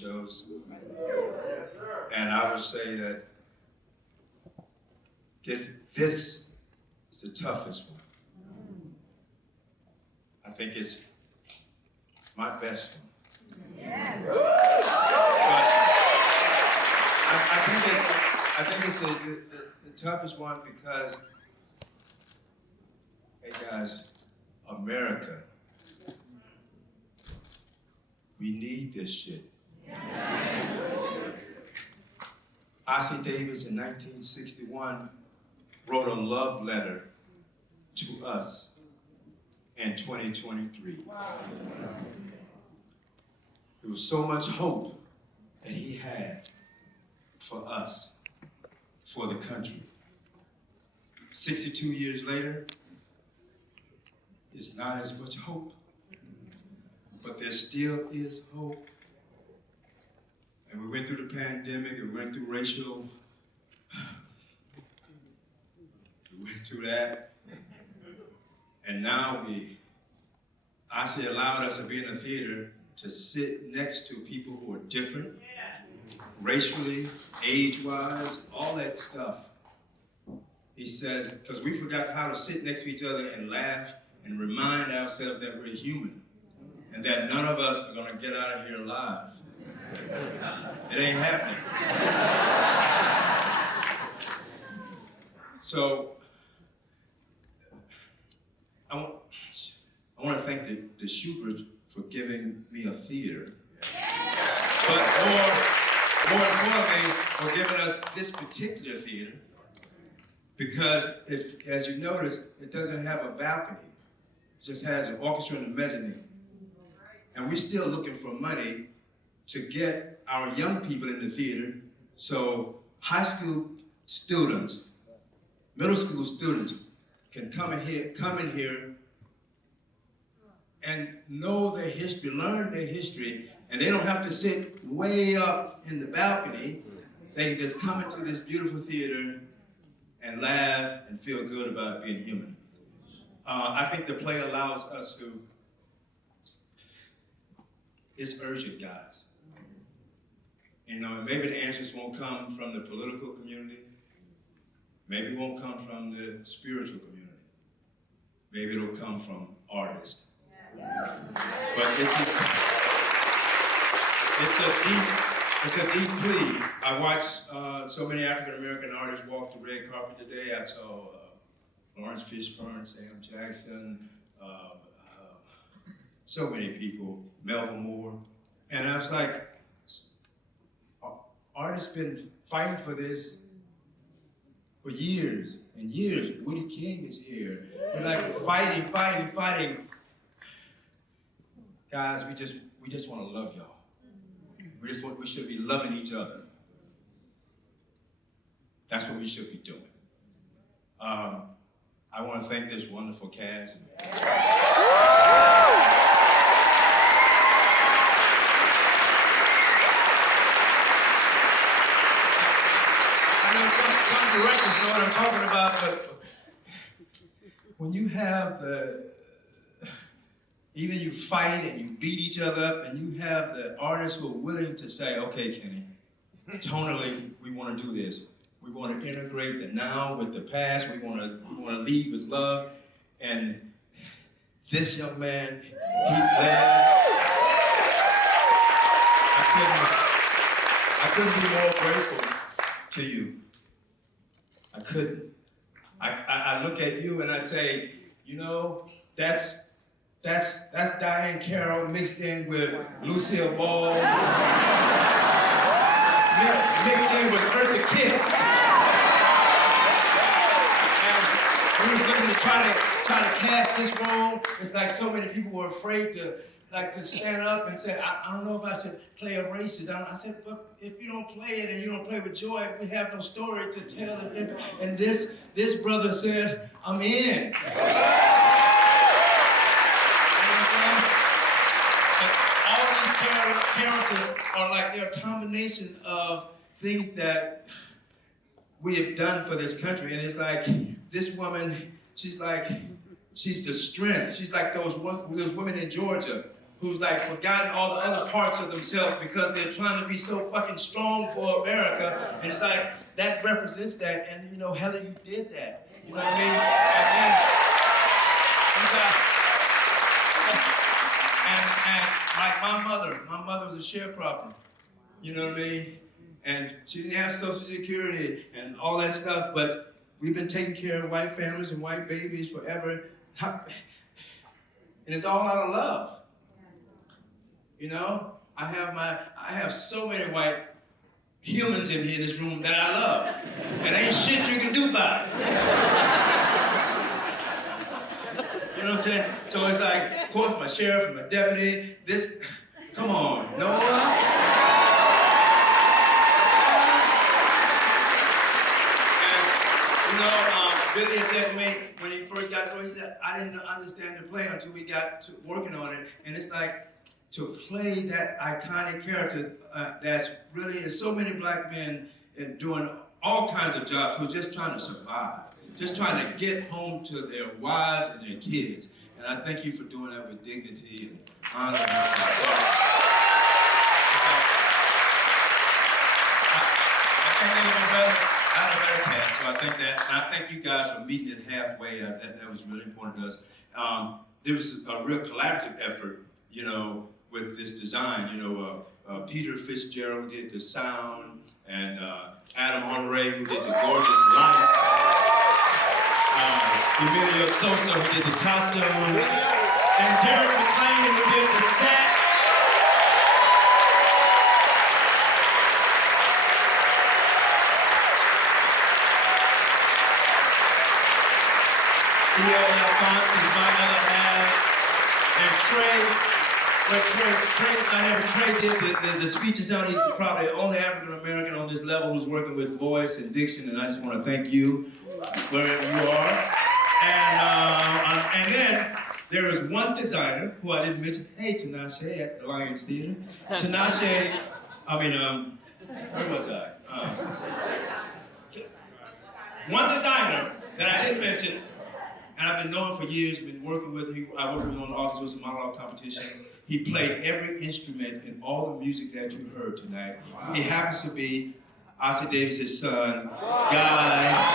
bwaySHOs. And I would say that this is the toughest one. I think it's my best one. Yes. But I think it's the toughest one because, hey guys, America, we need this shit. R.C. Davis in 1961 wrote a love letter to us in 2023. There was so much hope that he had for us, for the country. 62 years later, it's not as much hope, but there still is hope. And we went through the pandemic, we went through racial, we went through that. And now I say allowed us to be in a theater to sit next to people who are different, racially, age-wise, all that stuff. He says, because we forgot how to sit next to each other and laugh and remind ourselves that we're human and that none of us are gonna get out of here alive. It ain't happening. So, I want to thank the Schuberts for giving me a theater. But more importantly, for giving us this particular theater, because if, as you notice, it doesn't have a balcony. It just has an orchestra and a mezzanine. And we're still looking for money to get our young people in the theater so high school students, middle school students can come in here and know their history, learn their history, and they don't have to sit way up in the balcony. They can just come into this beautiful theater and laugh and feel good about being human. I think the play allows us to, it's urgent, guys. You know, and maybe the answers won't come from the political community. Maybe it won't come from the spiritual community. Maybe it'll come from artists. But it's a deep plea. I watched so many African-American artists walk the red carpet today. I saw Lawrence Fishburne, Sam Jackson, so many people, Melvin Moore. And I was like, artists been fighting for this for years and years. Woody King is here. We're like fighting. Guys, we just want to love y'all. We should be loving each other. That's what we should be doing. I want to thank this wonderful cast. Some directors know what I'm talking about, but when you have even you fight and you beat each other up, and you have the artists who are willing to say, okay, Kenny, tonally, we want to do this. We want to integrate the now with the past. We want to lead with love. And this young man, he led. I couldn't be more grateful to you. I couldn't. I look at you and I'd say, you know, that's Diane Carroll mixed in with Lucille Ball, mixed in with Eartha Kitt. And we were looking to try to cast this role. It's like so many people were afraid to stand up and say, I don't know if I should play a racist. I said, but if you don't play it and you don't play with joy, we have no story to tell. And this brother said, I'm in. Characters are like, they're a combination of things that we have done for this country. And it's like, this woman, she's the strength. She's like those women in Georgia who's like forgotten all the other parts of themselves because they're trying to be so fucking strong for America. And it's like, that represents that. And you know, Heather, you did that. You know what I mean? And like my mother was a sharecropper. You know what I mean? And she didn't have Social Security and all that stuff, but we've been taking care of white families and white babies forever. And it's all out of love. You know? I have so many white humans in here in this room that I love. And ain't shit you can do about it. You know what I'm saying? So it's like, of course, my sheriff and my deputy, come on, Noah. Billy had said to me when he first got through, he said, I didn't understand the play until we got to working on it. And it's like, to play that iconic character that's really, there's so many black men doing all kinds of jobs who are just trying to survive, just trying to get home to their wives and their kids. And I thank you for doing that with dignity and honor. I had a better path, so I think that, and I thank you guys for meeting it halfway. That was really important to us. There was a real collaborative effort, you know, with this design. You know, Peter Fitzgerald did the sound, and Adam Henry who did the gorgeous lights. Emilio Sosa who did the costumes, and Derek McLean who did the set. Fonts is my other half, and Trey did the speeches out. He's probably the only African American on this level who's working with voice and diction, and I just want to thank you wherever you are. And then there is one designer who I didn't mention. Hey, Tinashe at the Lions Theater. Tinashe, where was I? One designer that I didn't mention. And I've been knowing for years, been working with him. I worked with him on the August Wilson monologue competition. He played every instrument in all the music that you heard tonight. Wow. He happens to be Ossie Davis' son, Guy Davis.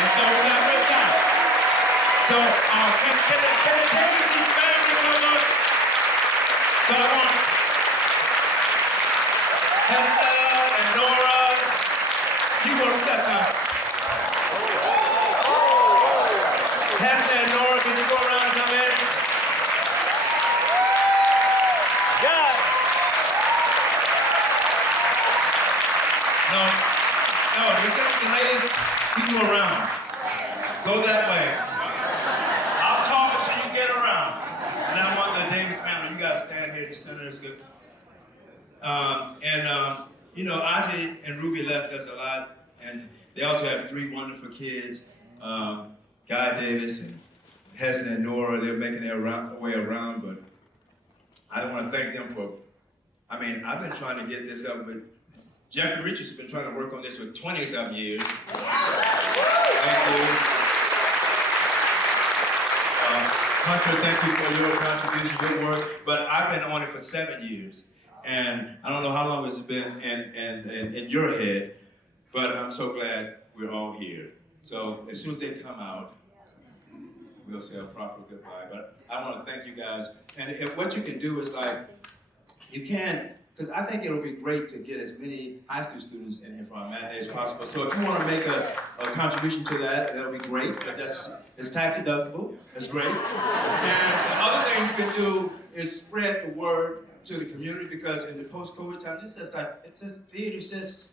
And so we got real time. So, can they take these fans real much? So I want Hester and Nora. You work that time. Hester and Nora, can you go around and come in? Yeah. No, you're saying the ladies, you go around. Go that way. I'll talk until you get around. And I want the Davis family, you guys stand here, the center is good. You know, Ozzy and Ruby left us a lot, and they also have 3 wonderful kids, Guy Davis and Hester and Nora. They're making their way around, but I want to thank them for, I've been trying to get this up, but Jeffrey Richards has been trying to work on this for 20-something years. Thank you. Hunter, thank you for your contribution, your work, but I've been on it for 7 years. And I don't know how long it's been in your head, but I'm so glad we're all here. So as soon as they come out, we'll say a proper goodbye. But I want to thank you guys. And if what you can do is like, you can, because I think it'll be great to get as many high school students in here for our matinee as possible. So if you want to make a contribution to that, that'll be great. But it's tax deductible. That's great. And the other thing you can do is spread the word to the community, because in the post-COVID time, it's just theater, it's just,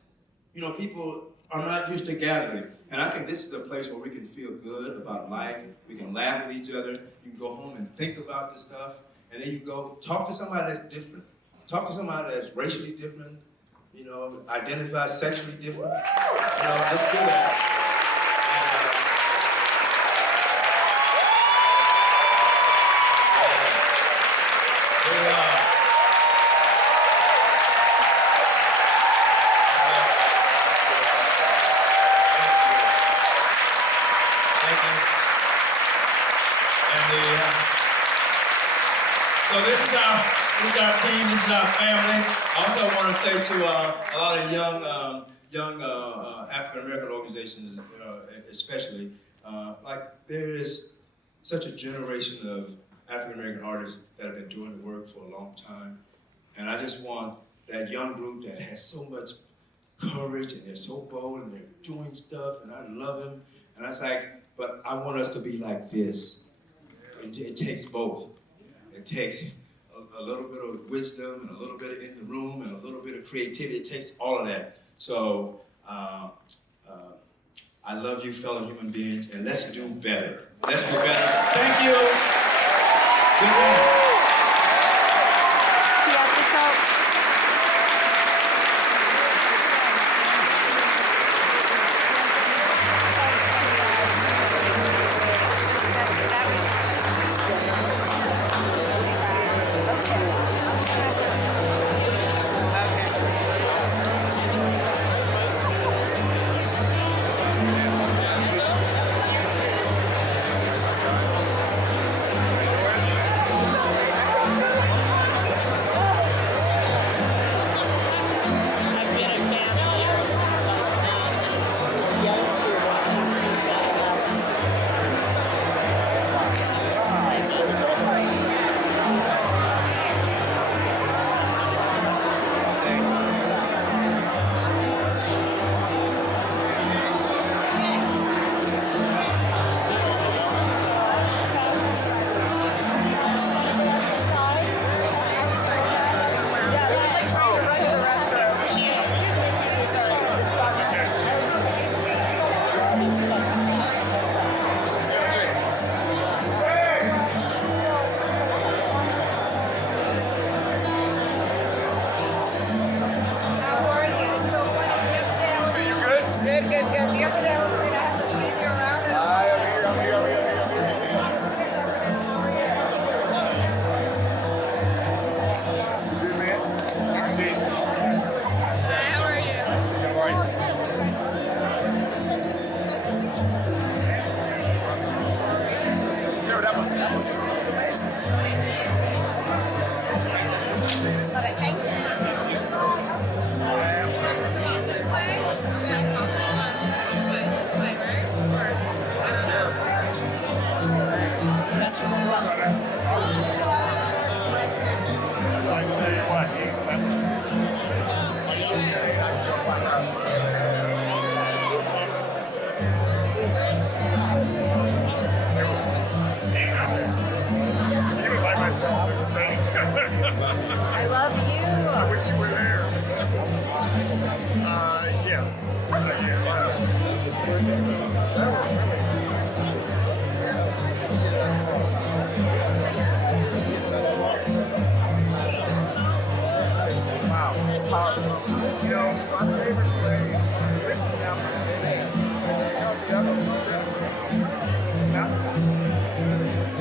you know, people are not used to gathering. And I think this is a place where we can feel good about life. We can laugh with each other. You can go home and think about this stuff. And then you go talk to somebody that's different. Talk to somebody that's racially different, you know, identify sexually different. You know, let's do that. So this is our team, this is our family. I also want to say to a lot of young African American organizations, especially, like there is such a generation of African American artists that have been doing the work for a long time, and I just want that young group that has so much courage and they're so bold and they're doing stuff, and I love them. And I was like, but I want us to be like this. It takes both. It takes a little bit of wisdom and a little bit of in the room and a little bit of creativity. It takes all of that. So I love you, fellow human beings, and let's do better. Let's do better. Thank you. Good night. I love you. I wish you were there. Yes. Wow. You know, my favorite play, listen now,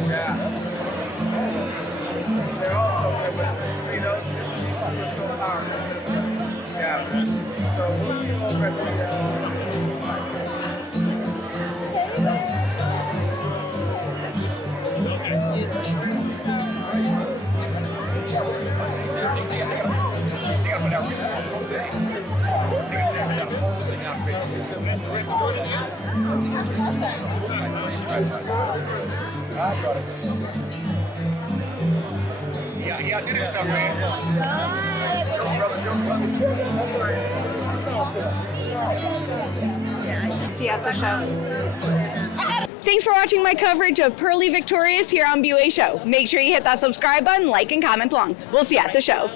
yeah. They're also, you know, these two are so powerful. Yeah. So we'll see you over at the, he outdid himself, man. See you at the show. Thanks for watching my coverage of Purlie Victorious here on bwaySHO. Make sure you hit that subscribe button, like, and comment along. We'll see you at the show.